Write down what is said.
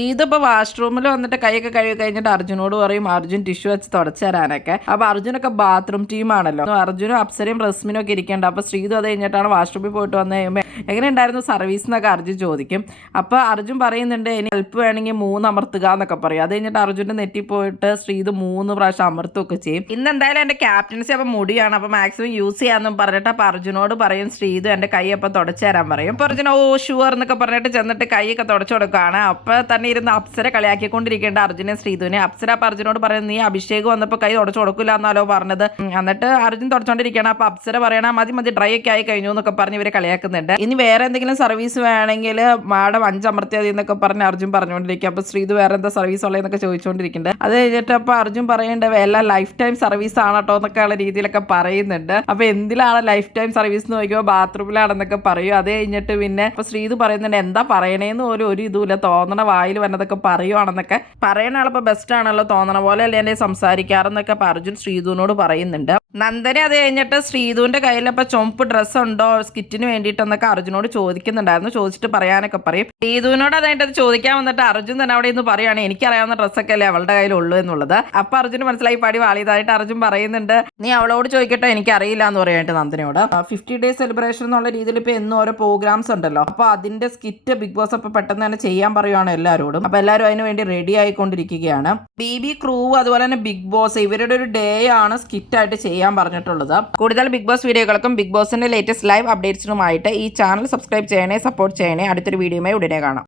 ഇതിപ്പോ വാഷ്റൂമിൽ വന്നിട്ട് കൈയൊക്കെ കഴുകി കഴിഞ്ഞിട്ട് അർജുനോട് പറയും അർജുൻ ടിഷ്യൂ വെച്ച് തുടച്ചു തരാനൊക്കെ. അപ്പൊ അർജുനൊക്കെ ബാത്റൂം ടീമാണല്ലോ. അർജുനും അപ്സരയും റസ്മിനും ഒക്കെ ഇരിക്കേണ്ട. അപ്പൊ ശ്രീതു അത് കഴിഞ്ഞിട്ടാണ് വാഷ്റൂമിൽ പോയിട്ട് വന്നു കഴിയുമ്പോൾ എങ്ങനെ ഉണ്ടായിരുന്നു സർവീസ് എന്നൊക്കെ അർജുൻ ചോദിക്കും. അപ്പൊ അർജുൻ പറയുന്നുണ്ട് ഇനി ഹെൽപ്പ് വേണമെങ്കിൽ 3 അമർത്തുക എന്നൊക്കെ പറയും. അത് കഴിഞ്ഞിട്ട് അർജുന്റെ നെറ്റി പോയിട്ട് ശ്രീതു 3 പ്രാവശ്യം അമർത്തുകയൊക്കെ ചെയ്യും. ഇന്ന് എന്തായാലും എന്റെ ക്യാപ്റ്റൻസി അപ്പൊ മുടിയാണ്, അപ്പൊ മാക്സിമം യൂസ് ചെയ്യാന്നും പറഞ്ഞിട്ട് അപ്പൊ അർജുനോട് പറയും ശ്രീതു എന്റെ കൈ അപ്പൊ തുടച്ചു തരാൻ പറയും. അപ്പൊ അർജുൻ ഓ ഷുവർ എന്നൊക്കെ പറഞ്ഞിട്ട് ചെന്നിട്ട് കൈയൊക്കെ തുടച്ചു കൊടുക്കുകയാണ്. അപ്പൊ തന്നെ ഇരുന്ന് അപ്സര കളിയാക്കിക്കൊണ്ടിരിക്കേണ്ട അർജുനെ ശ്രീതുവിനെ. അപ്സര അപ്പൊ അർജുനോട് പറയുന്നത് നീ അഭിഷേക് വന്നപ്പോ കൈ തുടച്ചു കൊടുക്കില്ല എന്നാലോ പറഞ്ഞത്. എന്നിട്ട് അർജുൻ തുടച്ചോണ്ടിരിക്കുകയാണ്. അപ്പൊ അപ്സര പറയണ മതി ഡ്രൈ ഒക്കെ ആയി കഴിഞ്ഞു എന്നൊക്കെ പറഞ്ഞ് ഇവരെ കളിയാക്കുന്നുണ്ട്. ഇനി വേറെ എന്തെങ്കിലും സർവീസ് വേണമെങ്കിൽ മാഡം 5 അമർത്തിയാതി എന്നൊക്കെ പറഞ്ഞ് അർജുൻ പറഞ്ഞുകൊണ്ടിരിക്കുക. അപ്പൊ ശ്രീതു വേറെ എന്താ സർവീസ് ഉള്ളതെന്നൊക്കെ ചോദിച്ചുകൊണ്ടിരിക്കുന്നുണ്ട്. അത് കഴിഞ്ഞിട്ട് അപ്പൊ അർജുൻ പറയേണ്ടത് എല്ലാം ലൈഫ് ടൈം സർവീസ് ആണട്ടോ എന്നൊക്കെയുള്ള രീതിയിലൊക്കെ പറയുന്നുണ്ട്. അപ്പൊ എന്തിലാണ് ലൈഫ് ടൈം സർവീസ് എന്ന് നോക്കിയോ ബാത്റൂമിലാണെന്നൊക്കെ പറയും. അത് കഴിഞ്ഞിട്ട് പിന്നെ അപ്പൊ ശ്രീതു പറയുന്നുണ്ട് എന്താ പറയണേന്ന് പോലും ഒരു ഇതുമില്ല, തോന്നണ വായിൽ വന്നതൊക്കെ പറയുവാണെന്നൊക്കെ. പറയണ ആളിപ്പോ ബെസ്റ്റ് ആണല്ലോ, തോന്നണ പോലെ അല്ലേ എന്നെ സംസാരിക്കാറെന്നൊക്കെ അർജുൻ ശ്രീതുവിനോട് പറയുന്നുണ്ട്. നന്ദനെ അത് കഴിഞ്ഞിട്ട് ശ്രീതുവിന്റെ കയ്യിലപ്പോ ചുമപ്പ് ഡ്രസ്സ് ഉണ്ടോ സ്കിറ്റിന് വേണ്ടിയിട്ടെന്നൊക്കെ അർജുനോട് ചോദിക്കുന്നുണ്ടായിരുന്നു. ചോദിച്ചിട്ട് പറയാനൊക്കെ പറയും. ശ്രീതുവിനോട് അത് കഴിഞ്ഞിട്ട് ചോദിക്കാൻ വന്നിട്ട് അർജുൻ തന്നെ അവിടെ നിന്ന് പറയുകയാണ് എനിക്കറിയാവുന്ന ഡ്രസ്സൊക്കെ അല്ലേ അവളുടെ കയ്യിലുള്ളൂ എന്നുള്ളത്. അപ്പൊ അർജുന് മനസ്സിലായി പടി വാളിയതായിട്ട് അർജുൻ പറയുന്നുണ്ട് നീ അവളോട് ചോദിക്കട്ടെ എനിക്കറിയില്ല എന്ന് പറയാനായിട്ട് നന്ദനയോട്. 50 ഡേ സെലിബ്രേഷൻ എന്നുള്ള രീതിയിൽ ഇപ്പൊ എന്നും ഓരോ പ്രോഗ്രാംസ് ഉണ്ടല്ലോ. അപ്പൊ അതിന്റെ സ്കിറ്റ് ബിഗ് ബോസ് അപ്പൊ പെട്ടെന്ന് തന്നെ ചെയ്യാൻ പറയുവാണ് എല്ലാവരോടും. അപ്പൊ എല്ലാവരും അതിന് വേണ്ടി റെഡി ആയിക്കൊണ്ടിരിക്കുകയാണ്. ബി ക്രൂ അതുപോലെ തന്നെ ബിഗ് ബോസ് ഇവരുടെ ഒരു ഡേ ആണ് സ്കിറ്റ് ആയിട്ട് ചെയ്യാൻ പറഞ്ഞിട്ടുള്ളത്. കൂടുതൽ ബിഗ് ബോസ് വീഡിയോകൾക്കും ബിഗ് ബോസിന്റെ ലേറ്റസ്റ്റ് ലൈവ് അപ്ഡേറ്റ്സിനുമായിട്ട് ഈ ചാനൽ സബ്സ്ക്രൈബ് ചെയ്യണേ, സപ്പോർട്ട് ചെയ്യണേ. അടുത്തൊരു വീഡിയോയുമായി ഉടനെ കാണാം.